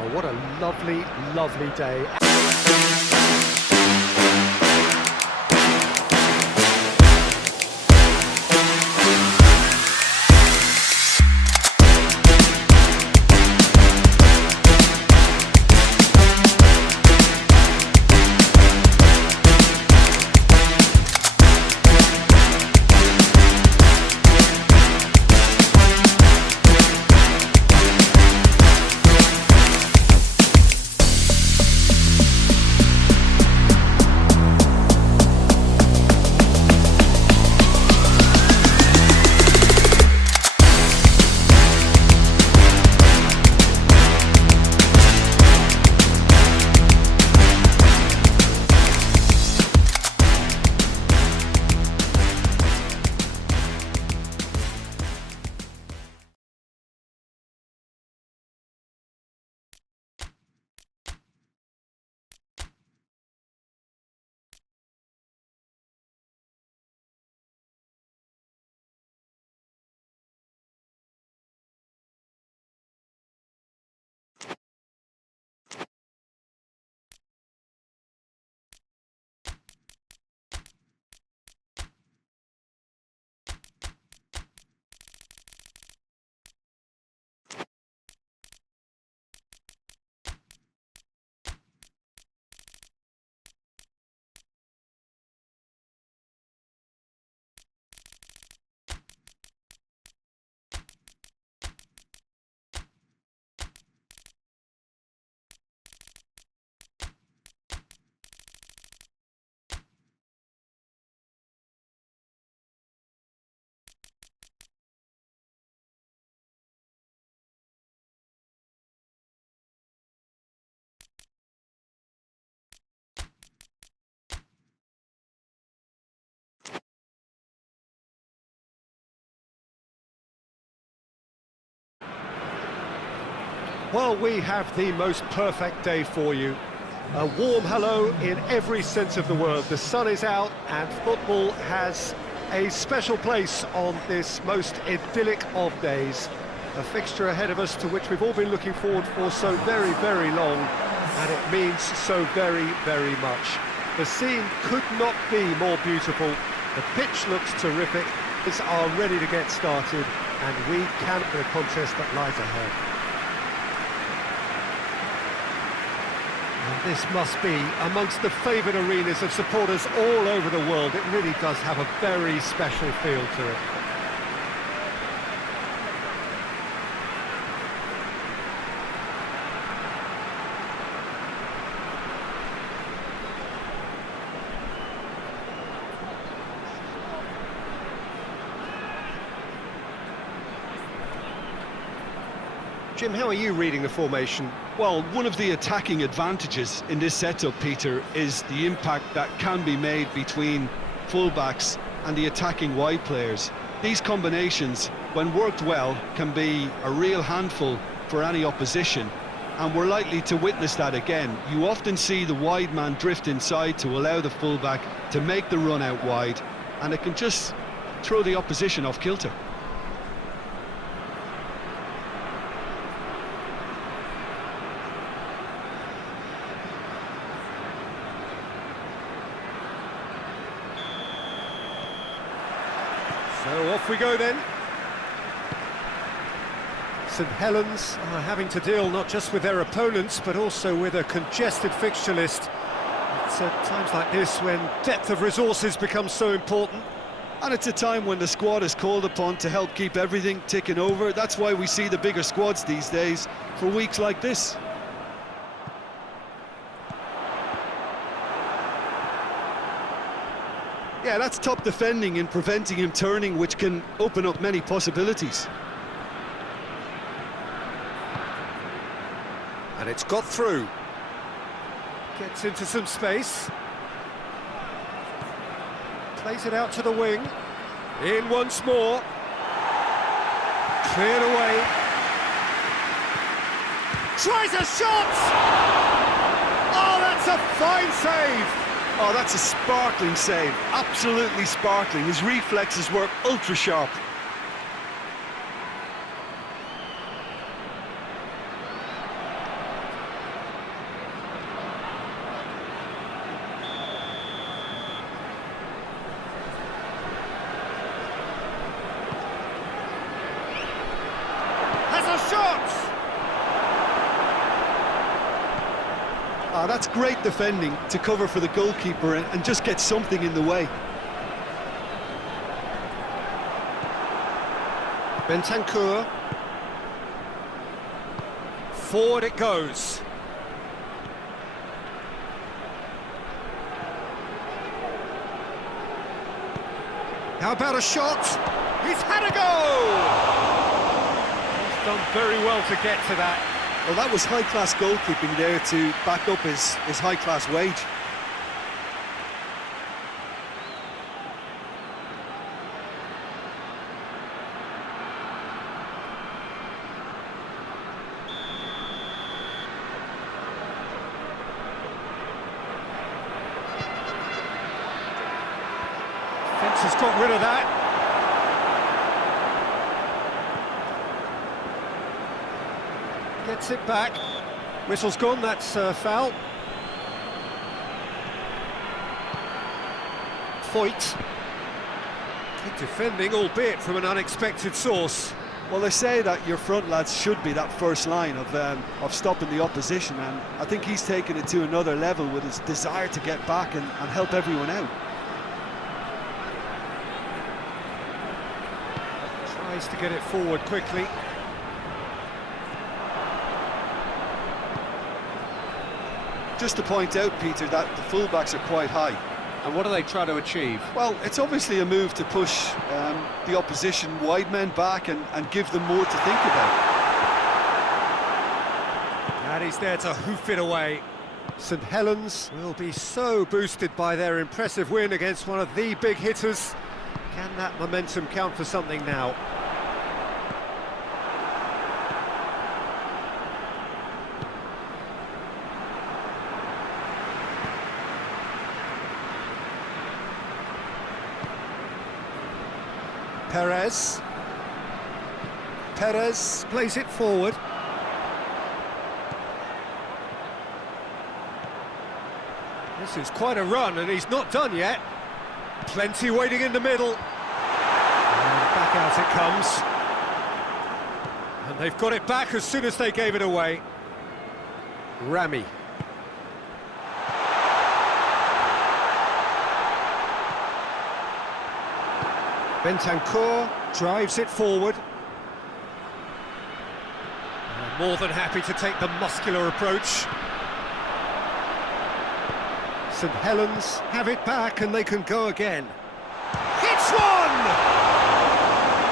Oh, what a lovely, lovely day. Well, we have the most perfect day for you. A warm hello in every sense of the word. The sun is out and football has a special place on this most idyllic of days. A fixture ahead of us to which we've all been looking forward for so very, very long, and it means so very, very much. The scene could not be more beautiful. The pitch looks terrific. Players are ready to get started, and we can for the contest that lies ahead. And this must be amongst the favoured arenas of supporters all over the world. It really does have a very special feel to it. Jim, how are you reading the formation? Well, one of the attacking advantages in this setup, Peter, is the impact that can be made between fullbacks and the attacking wide players. These combinations, when worked well, can be a real handful for any opposition, and we're likely to witness that again. You often see the wide man drift inside to allow the fullback to make the run out wide, and it can just throw the opposition off kilter. So off we go then. St Helens are having to deal not just with their opponents but also with a congested fixture list. It's at times like this when depth of resources becomes so important. And it's a time when the squad is called upon to help keep everything ticking over. That's why we see the bigger squads these days for weeks like this. Yeah, that's top defending and preventing him turning, which can open up many possibilities. And it's got through. Gets into some space. Plays it out to the wing. In once more. Cleared away. Tries a shot! Oh, that's a fine save! Oh, that's a sparkling save, absolutely sparkling. His reflexes were ultra sharp. shot! Ah, that's great defending to cover for the goalkeeper and just get something in the way. Bentancur. Forward it goes. How about a shot? He's had a goal! He's done very well to get to that. Well, that was high-class goalkeeping there to back up his high-class wage. Fence has got rid of that. Gets it back. Whistle's gone, that's foul. Foyt. Good defending, albeit from an unexpected source. Well, they say that your front lads should be that first line of stopping the opposition, and I think he's taken it to another level with his desire to get back and help everyone out. Tries to get it forward quickly. Just to point out, Peter, that the fullbacks are quite high. And what do they try to achieve? Well, it's obviously a move to push the opposition wide men back and give them more to think about. And he's there to hoof it away. St Helens will be so boosted by their impressive win against one of the big hitters. Can that momentum count for something now? Perez plays it forward. This is quite a run, and he's not done yet. Plenty waiting in the middle. And back out it comes. And they've got it back as soon as they gave it away. Rami. Bentancur drives it forward. More than happy to take the muscular approach. St Helens have it back and they can go again. Hits one!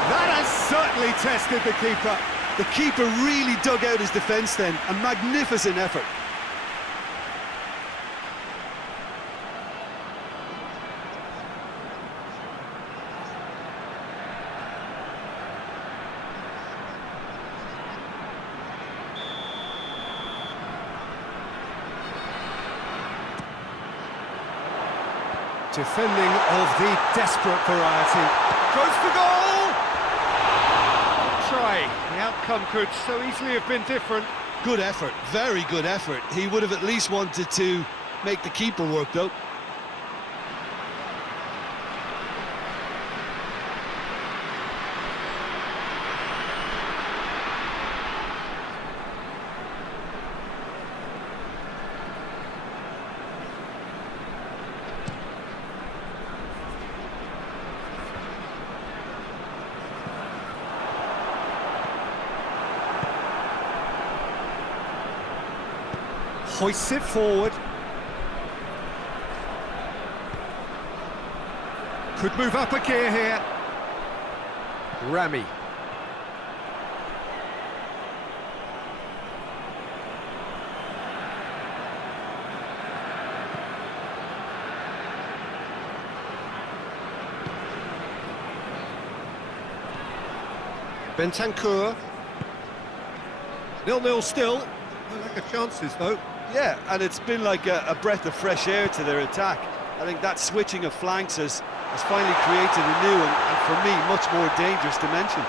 That has certainly tested the keeper. The keeper really dug out his defence then, a magnificent effort. Defending of the desperate variety. Goes for goal! Try. The outcome could so easily have been different. Good effort, very good effort. He would have at least wanted to make the keeper work though. Hoists it forward. Could move up a gear here. Rami. Bentancur. 0-0 still. No lack of chances though. Yeah, and it's been like a breath of fresh air to their attack. I think that switching of flanks has finally created a new and for me, much more dangerous dimension.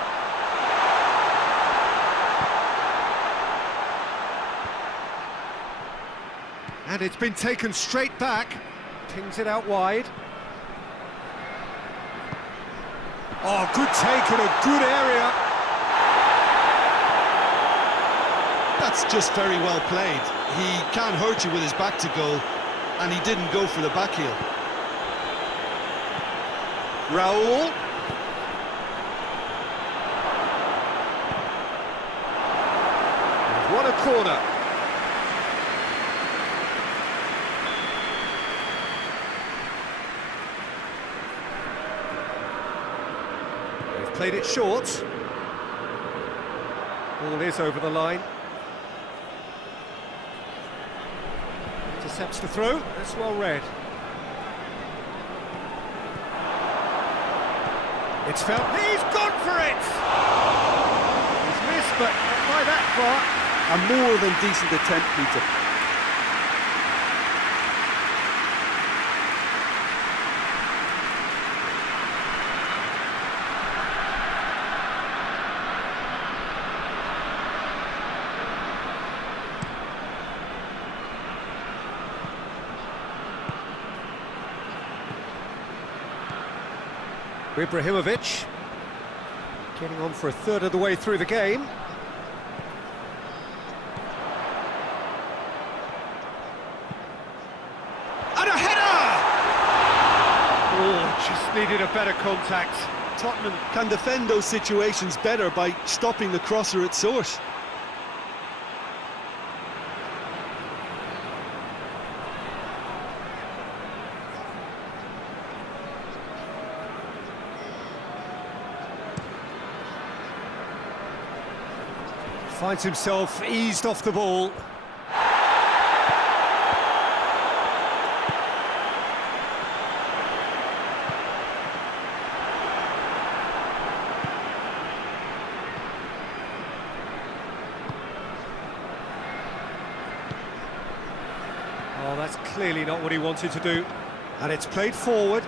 And it's been taken straight back. Pings it out wide. Oh, good take in a good area. That's just very well played. He can't hurt you with his back to goal, and he didn't go for the back heel. Raul. They've won a corner. They've played it short. Ball is over the line. Intercepts the throw. That's well read. It's felt. He's gone for it! He's missed, but not by that far. A more than decent attempt, Peter. Ibrahimovic getting on for a third of the way through the game. And a header! Oh, just needed a better contact. Tottenham can defend those situations better by stopping the crosser at source. Finds himself eased off the ball. Oh, that's clearly not what he wanted to do. And it's played forward.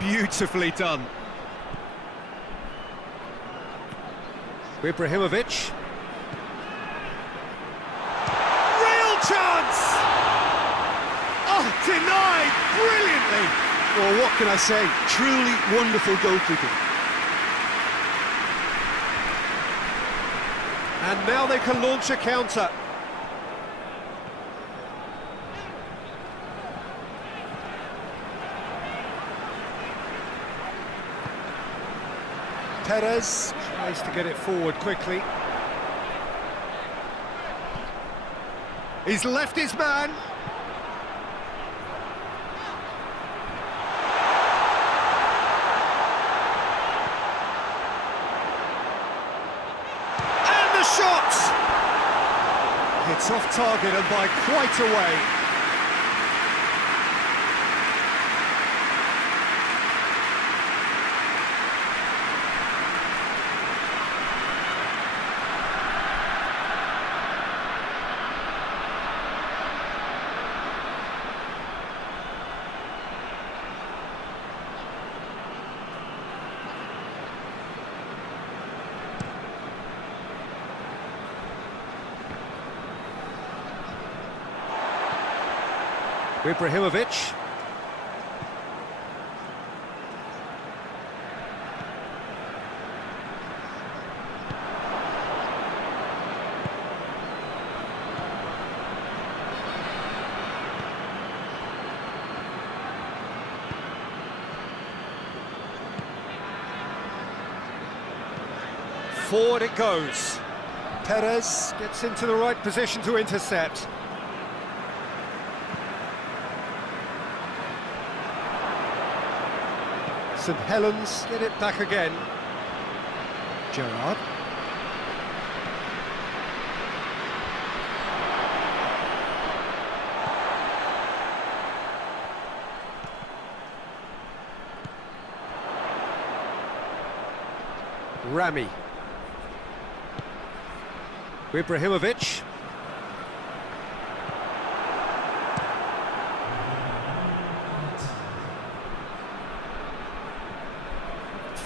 Beautifully done. Ibrahimovic. Real chance! Oh, denied brilliantly! Well, what can I say? Truly wonderful goalkeeping. And now they can launch a counter. Perez tries to get it forward quickly. He's left his man. And the shot! It's off target and by quite a way. Ibrahimovic. Forward it goes. Perez gets into the right position to intercept. St Helens get it back again. Gerrard. Rami. Ibrahimovic.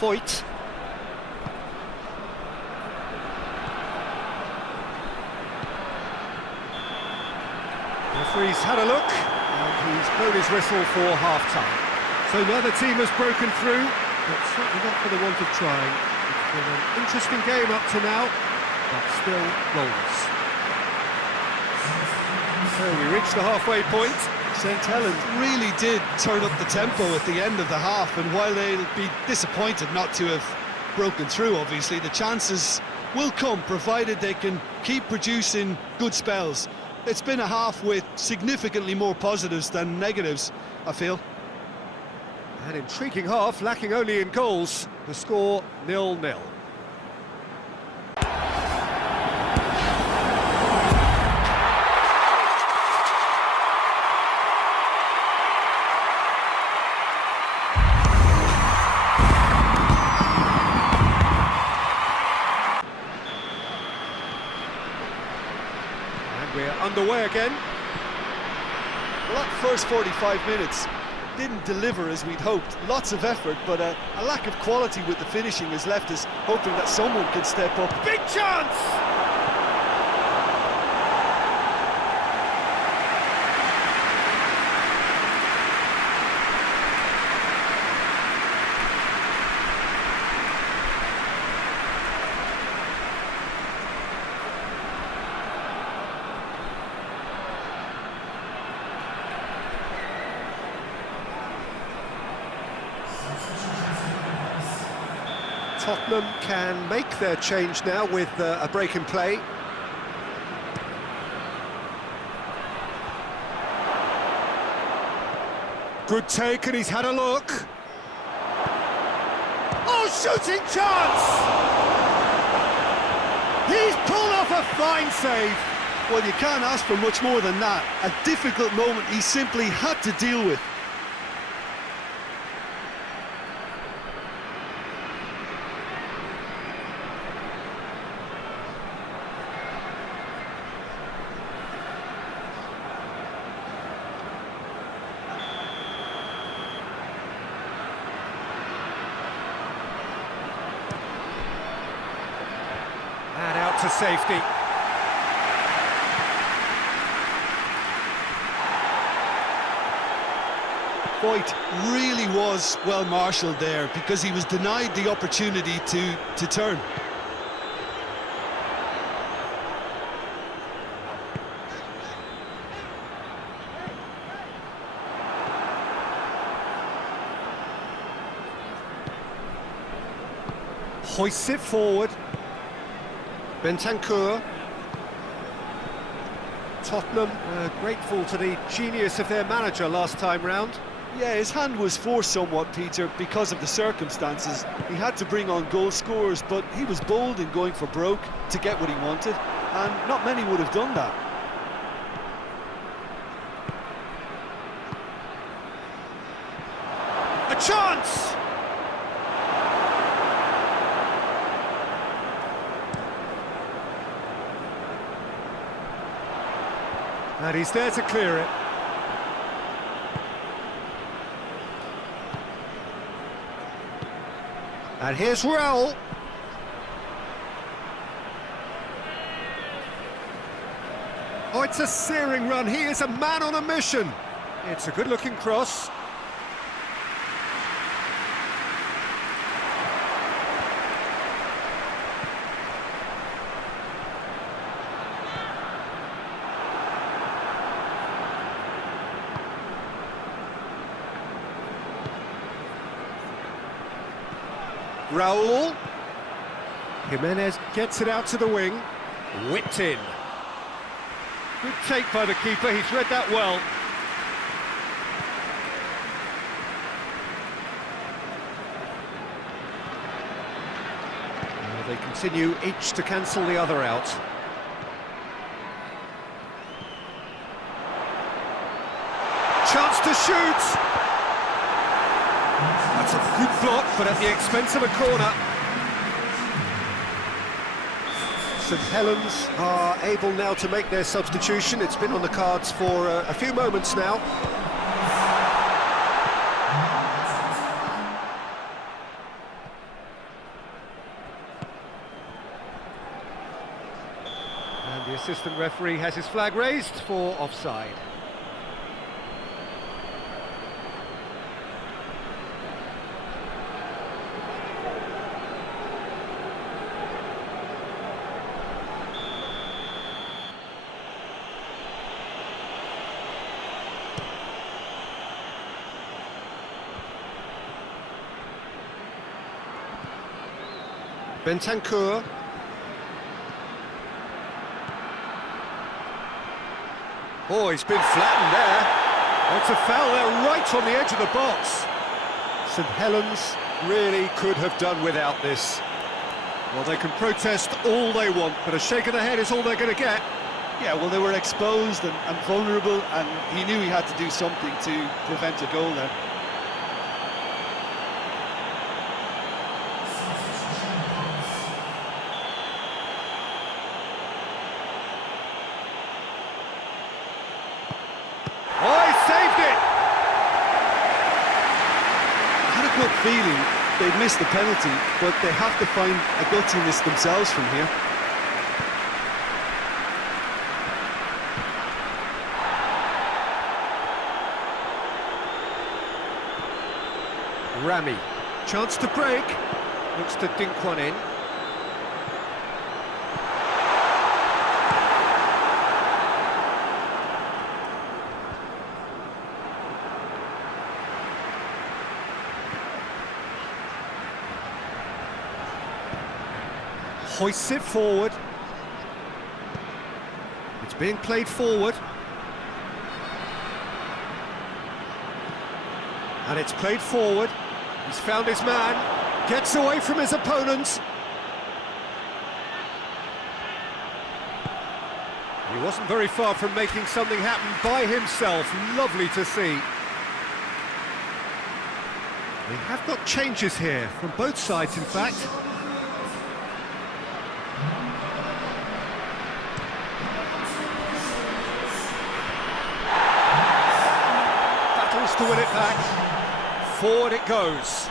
Foyt. Referee's had a look, and he's blown his whistle for half-time. So neither team has broken through, but certainly not for the want of trying. It's been an interesting game up to now, but still goals. So we reach the halfway point. St Helens really did turn up the tempo at the end of the half, and while they'll be disappointed not to have broken through, obviously, the chances will come, provided they can keep producing good spells. It's been a half with significantly more positives than negatives, I feel. An intriguing half, lacking only in goals. The score 0-0. And we're underway again. Well, that first 45 minutes didn't deliver as we'd hoped. Lots of effort, but a lack of quality with the finishing has left us hoping that someone can step up. Big chance! Tottenham can make their change now with a break in play. Good take, and he's had a look. Oh, shooting chance! He's pulled off a fine save. Well, you can't ask for much more than that. A difficult moment he simply had to deal with. And out to safety. Voigt really was well marshalled there because he was denied the opportunity to turn. Hoists it forward. Bentancur. Tottenham grateful to the genius of their manager last time round. Yeah, his hand was forced somewhat, Peter, because of the circumstances. He had to bring on goal scorers, but he was bold in going for broke to get what he wanted, and not many would have done that. A chance! And he's there to clear it. And here's Raul. Oh, it's a searing run. He is a man on a mission. It's a good-looking cross. Raul. Jimenez gets it out to the wing. Whipped in. Good take by the keeper, he's read that well. Now they continue each to cancel the other out. Chance to shoot! That's a good block, but at the expense of a corner. St Helens are able now to make their substitution. It's been on the cards for a few moments now. And the assistant referee has his flag raised for offside. Bentancur. Oh, he's been flattened there. Oh, it's a foul there, right on the edge of the box. St Helens really could have done without this. Well, they can protest all they want, but a shake of the head is all they're going to get. Yeah, well, they were exposed and vulnerable, and he knew he had to do something to prevent a goal then. Oh, he saved it! I had a good feeling they'd missed the penalty, but they have to find a gutsiness themselves from here. Rami, chance to break, looks to dink one in. Hoists it forward. It's being played forward. And it's played forward. He's found his man, gets away from his opponents. He wasn't very far from making something happen by himself. Lovely to see. We have got changes here, from both sides in fact. Battles to win it back. Forward it goes.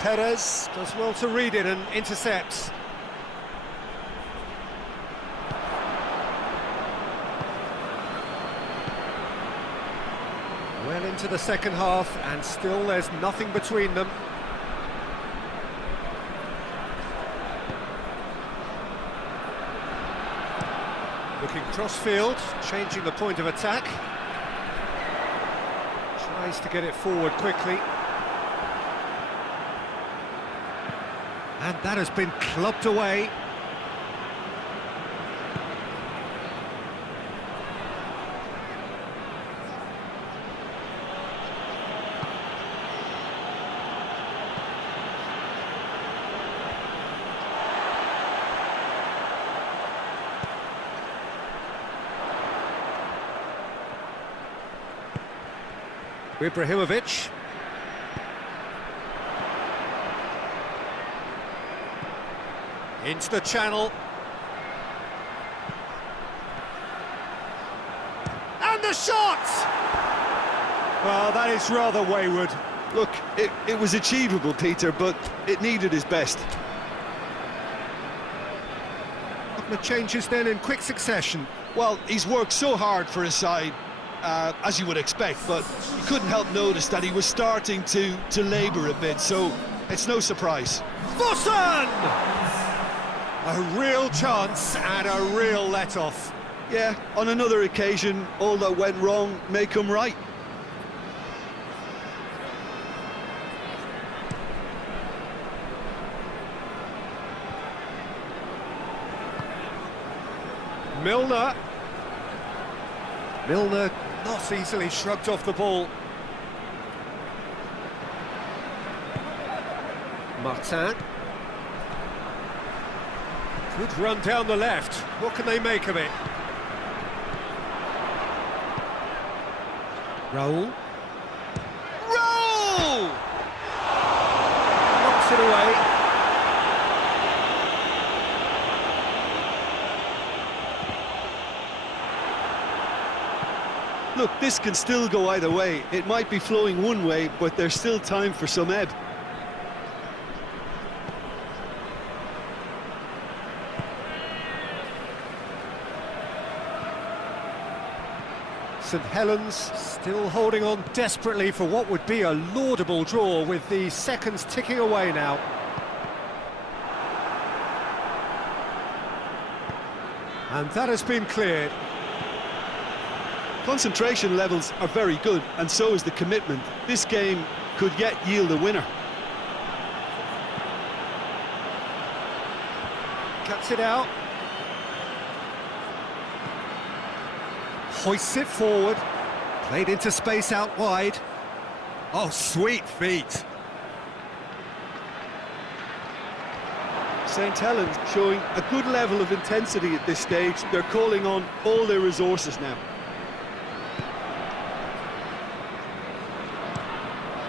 Perez does well to read it and intercepts. Well into the second half, and still there's nothing between them. Looking cross-field, changing the point of attack. Tries to get it forward quickly. And that has been clubbed away. Ibrahimovic. Into the channel. And the shot! Well, that is rather wayward. Look, it was achievable, Peter, but it needed his best. A couple of changes then in quick succession. Well, he's worked so hard for his side, as you would expect, but you couldn't help notice that he was starting to labour a bit, so it's no surprise. Vossen! A real chance and a real let-off. Yeah, on another occasion, all that went wrong may come right. Milner. Milner not easily shrugged off the ball. Martin. Good run down the left. What can they make of it? Raul. Raul! Knocks it away. Look, this can still go either way. It might be flowing one way, but there's still time for some ebb. St Helens still holding on desperately for what would be a laudable draw, with the seconds ticking away now. And that has been cleared. Concentration levels are very good, and so is the commitment. This game could yet yield a winner. cuts it out. Hoists it forward. Played into space out wide. Oh, sweet feet. St Helens showing a good level of intensity at this stage. They're calling on all their resources now.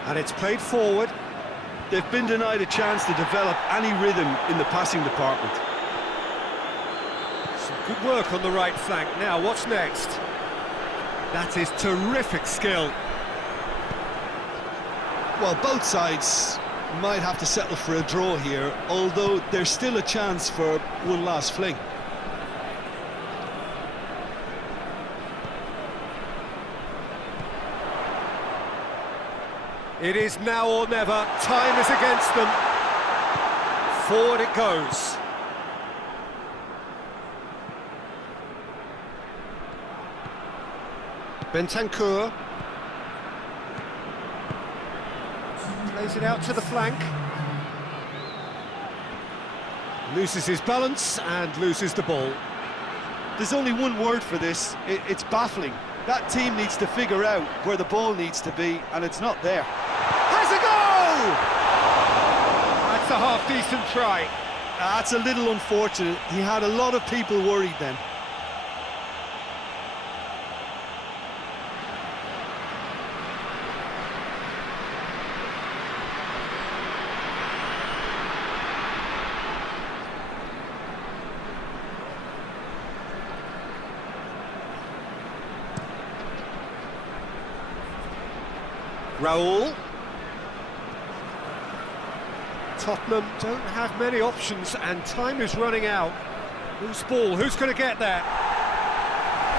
And it's played forward. They've been denied a chance to develop any rhythm in the passing department. Some good work on the right flank. Now, what's next? That is terrific skill. Well, both sides might have to settle for a draw here, although there's still a chance for one last fling. It is now or never. Time is against them. Forward it goes. Bentancur. Plays it out to the flank. Loses his balance and loses the ball. There's only one word for this, it's baffling. That team needs to figure out where the ball needs to be, and it's not there. Has a goal! That's a half-decent try. That's a little unfortunate. He had a lot of people worried then. Raul. Tottenham don't have many options and time is running out. Who's ball? Who's going to get there?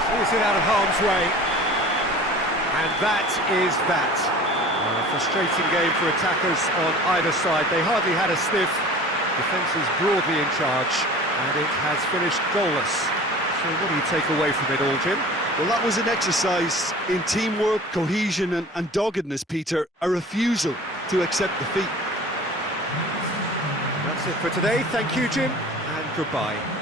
Clears it out of harm's way. And that is that. A frustrating game for attackers on either side. They hardly had a sniff. Defence is broadly in charge and it has finished goalless. So what do you take away from it all, Jim? Well, that was an exercise in teamwork, cohesion and doggedness, Peter. A refusal to accept defeat. That's it for today. Thank you, Jim, and goodbye.